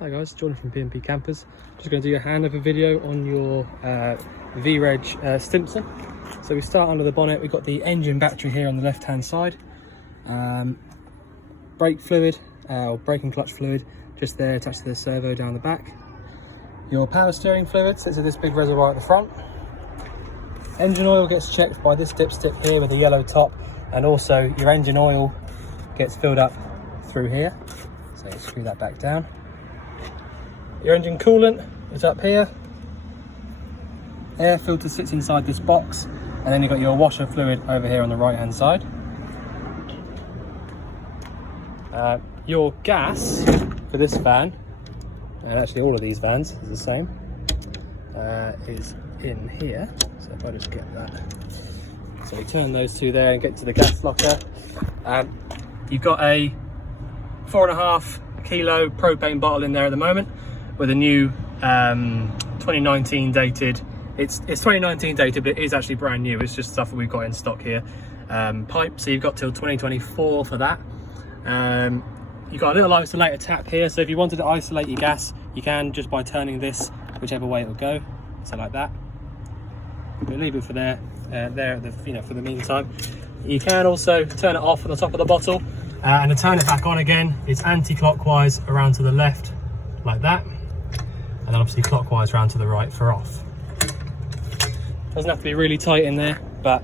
Hi guys, Jordan from B&B Campers. Just going to do a handover video on your V-Reg Stimson. So we start under the bonnet. We've got the engine battery here on the left hand side, brake fluid or brake and clutch fluid just there attached to the servo down the back. Your power steering fluid sits at this big reservoir at the front. Engine oil gets checked by this dipstick here with a yellow top, and also your engine oil gets filled up through here. So you screw that back down. Your engine coolant is up here. Air filter sits inside this box, and then you've got your washer fluid over here on the right hand side. Your gas for this van, and actually all of these vans is the same, is in here. So if I just get that, so we turn those two there and get to the gas locker. You've got a 4.5 kilo propane bottle in there at the moment with a new 2019 dated, it's 2019 dated, but it is actually brand new. It's just stuff that we've got in stock here. Pipe, so you've got till 2024 for that. You've got a little isolator tap here, so if you wanted to isolate your gas, you can just by turning this whichever way it will go, so like that. We'll leave it for there at the, for the meantime. You can also turn it off at the top of the bottle, and to turn it back on again, it's anti-clockwise around to the left, like that, and then obviously clockwise around to the right for off. Doesn't have to be really tight in there, but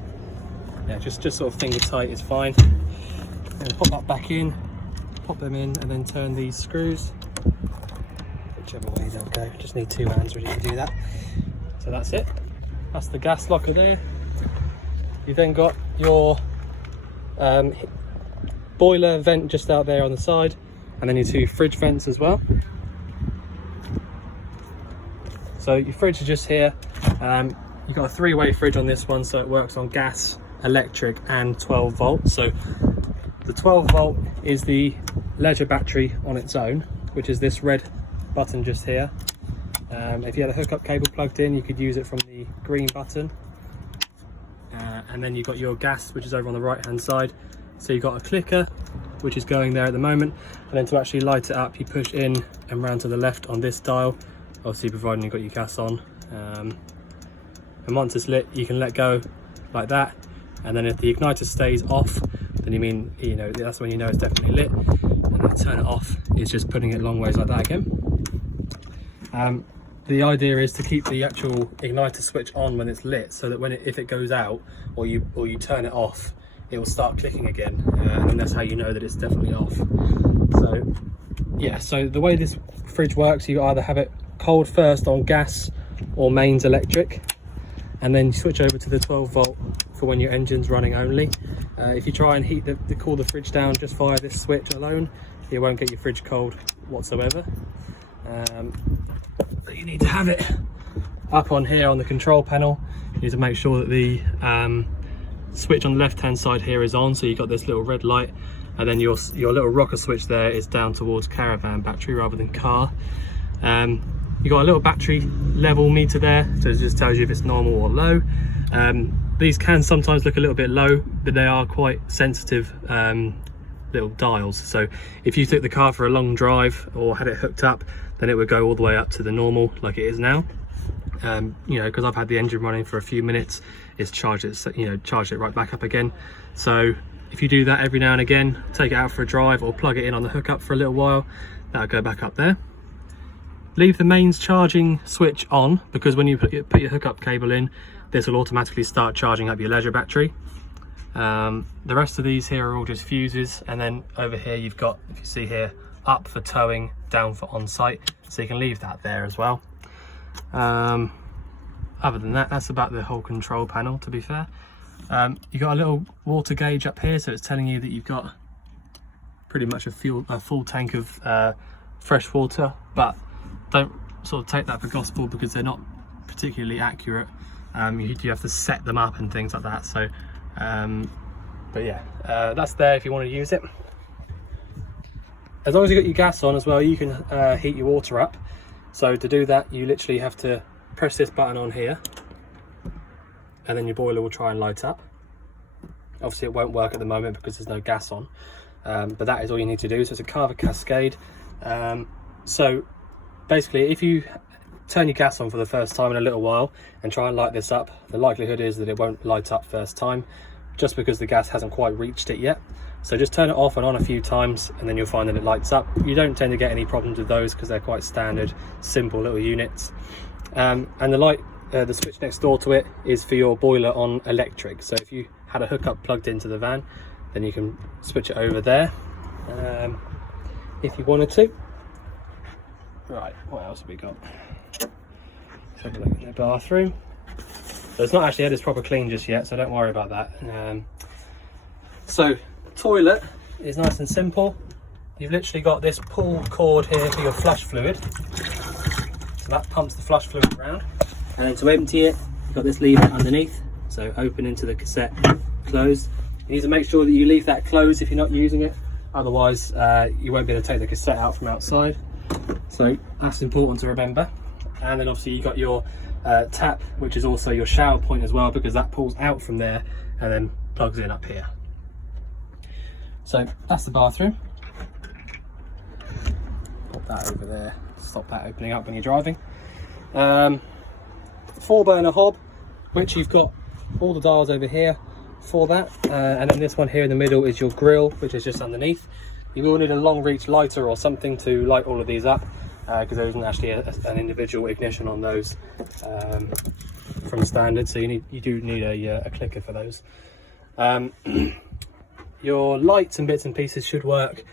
yeah, just sort of finger tight is fine. And pop that back in, pop them in, and then turn these screws whichever way they'll go. Just need two hands ready to do that. So that's it. That's the gas locker there. You've then got your boiler vent just out there on the side, and then your two fridge vents as well. So your fridge is just here. You've got a three-way fridge on this one, so it works on gas, electric and 12 volts. So the 12 volt is the leisure battery on its own, which is this red button just here. If you had a hookup cable plugged in, you could use it from the green button. And then you've got your gas, which is over on the right hand side. So you've got a clicker, which is going there at the moment, and then to actually light it up, you push in and round to the left on this dial, obviously providing you've got your gas on. And once it's lit, you can let go like that, and then if the igniter stays off, then that's when you know it's definitely lit, and then turn it off, it's just putting it long ways like that again. The idea is to keep the actual igniter switch on when it's lit, so that if it goes out or you turn it off, it will start clicking again, and that's how you know that it's definitely off. So yeah, so the way this fridge works, you either have it cold first on gas or mains electric, and then you switch over to the 12 volt for when your engine's running only. If you try and cool the fridge down just via this switch alone, you won't get your fridge cold whatsoever. But you need to have it up on here on the control panel. You need to make sure that the switch on the left hand side here is on, so you've got this little red light, and then your little rocker switch there is down towards caravan battery rather than car. You've got a little battery level meter there, so it just tells you if it's normal or low. These can sometimes look a little bit low, but they are quite sensitive little dials. So if you took the car for a long drive or had it hooked up, then it would go all the way up to the normal like it is now. Because I've had the engine running for a few minutes, it's charged it right back up again. So if you do that every now and again, take it out for a drive or plug it in on the hookup for a little while, that'll go back up there. Leave the mains charging switch on, because when you put your hookup cable in, this will automatically start charging up your leisure battery. The rest of these here are all just fuses, and then over here you've got, if you see here, up for towing, down for on-site, so you can leave that there as well. Other than that, that's about the whole control panel, to be fair. You've got a little water gauge up here, so it's telling you that you've got pretty much a full tank of fresh water, but don't sort of take that for gospel, because they're not particularly accurate. You have to set them up and things like that. So but yeah, that's there if you want to use it. As long as you've got your gas on as well, you can heat your water up. So to do that, you literally have to press this button on here, and then your boiler will try and light up. Obviously it won't work at the moment because there's no gas on, but that is all you need to do. So it's a Carver Cascade. So basically, if you turn your gas on for the first time in a little while and try and light this up, the likelihood is that it won't light up first time, just because the gas hasn't quite reached it yet. So just turn it off and on a few times, and then you'll find that it lights up. You don't tend to get any problems with those because they're quite standard, simple little units. And the light, the switch next door to it is for your boiler on electric. So if you had a hookup plugged into the van, then you can switch it over there if you wanted to. Right, what else have we got? Let's have a look in the bathroom. So it's not actually had its proper clean just yet, so don't worry about that. So toilet is nice and simple. You've literally got this pull cord here for your flush fluid. So that pumps the flush fluid around. And then to empty it, you've got this lever underneath. So open into the cassette, closed. You need to make sure that you leave that closed if you're not using it. Otherwise, you won't be able to take the cassette out from outside. So that's important to remember. And then obviously you've got your tap, which is also your shower point as well, because that pulls out from there and then plugs in up here. So that's the bathroom. Pop that over there, stop that opening up when you're driving. 4-burner hob, which you've got all the dials over here for that, and then this one here in the middle is your grill, which is just underneath. You will need a long reach lighter or something to light all of these up, because there isn't actually an individual ignition on those from standard, so you do need a clicker for those. Your lights and bits and pieces should work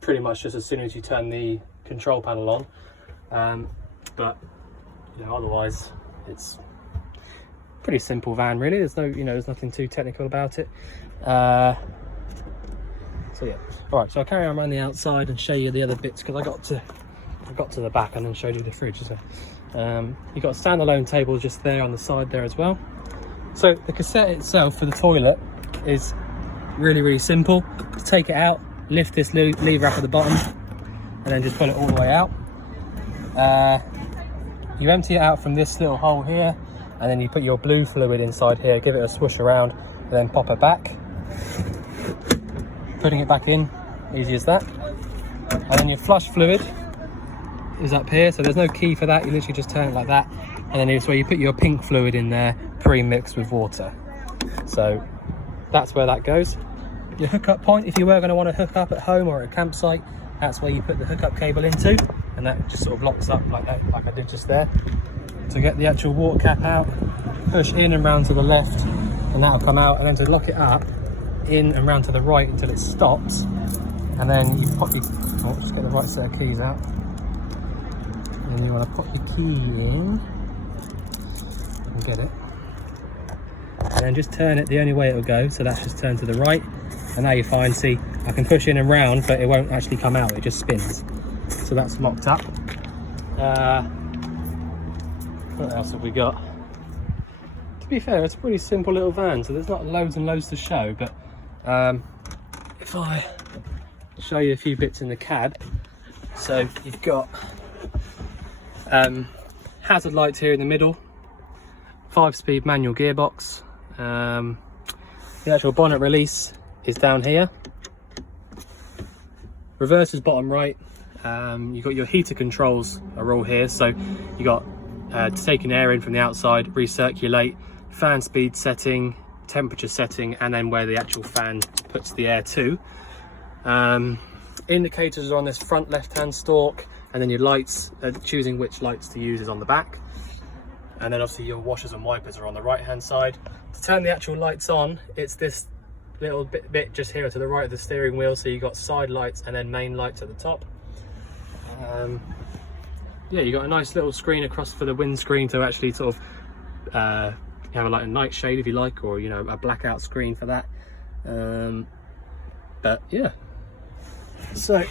pretty much just as soon as you turn the control panel on, but you know, otherwise it's pretty simple van really. There's no, there's nothing too technical about it. So yeah, all right, so I'll carry on around the outside and show you the other bits, because I got to the back and then showed you the fridge. So you've got a standalone table just there on the side there as well. So the cassette itself for the toilet is really simple. To take it out, lift this lever up at the bottom and then just pull it all the way out. You empty it out from this little hole here, and then you put your blue fluid inside here, give it a swoosh around, and then pop it back. Putting it back in, easy as that. And then your flush fluid is up here, so there's no key for that. You literally just turn it like that, and then it's where you put your pink fluid in there, pre-mixed with water. So that's where that goes. Your hookup point, if you were going to want to hook up at home or at a campsite, that's where you put the hookup cable into, and that just sort of locks up like that, like I did just there. To get the actual water cap out, push in and round to the left, and that'll come out, and then to lock it up, in and round to the right until it stops, and then you pop your, just get the right set of keys out, and you want to pop your key in and get it, and then just turn it the only way it'll go, so that's just turn to the right, and now you find, see, I can push in and round, but it won't actually come out, it just spins. So that's locked up. What else have we got? To be fair, it's a pretty simple little van, so there's not loads and loads to show, but if I show you a few bits in the cab. So you've got hazard lights here in the middle, 5-speed manual gearbox, the actual bonnet release is down here, reverse is bottom right. You've got your heater controls are all here, so you got taking air in from the outside, recirculate, fan speed setting, temperature setting, and then where the actual fan puts the air to. Indicators are on this front left hand stalk, and then your lights, choosing which lights to use is on the back, and then obviously your washers and wipers are on the right hand side. To turn the actual lights on, it's this little bit just here to the right of the steering wheel, so you've got side lights and then main lights at the top. Yeah, you got a nice little screen across for the windscreen to actually sort of have like a night shade if you like, or a blackout screen for that. But yeah, so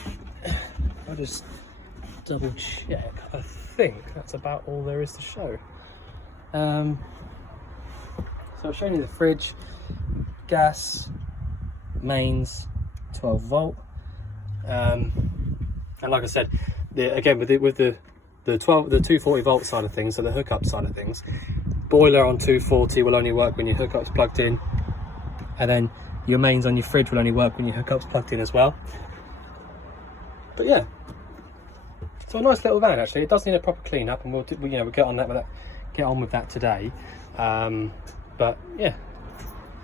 I'll just double check. I think that's about all there is to show. So I've shown you the fridge, gas, mains, 12 volt, and like I said, again with the 240 volt side of things, so the hookup side of things, boiler on 240 will only work when your hookup's plugged in, and then your mains on your fridge will only work when your hookup's plugged in as well. But yeah, So a nice little van actually. It does need a proper clean up, and we'll get on with that today. But yeah.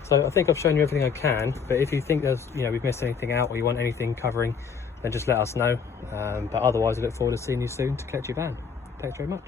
So I think I've shown you everything I can. But if you think there's we've missed anything out, or you want anything covering, then just let us know. But otherwise, I look forward to seeing you soon to collect your van. Thanks very much.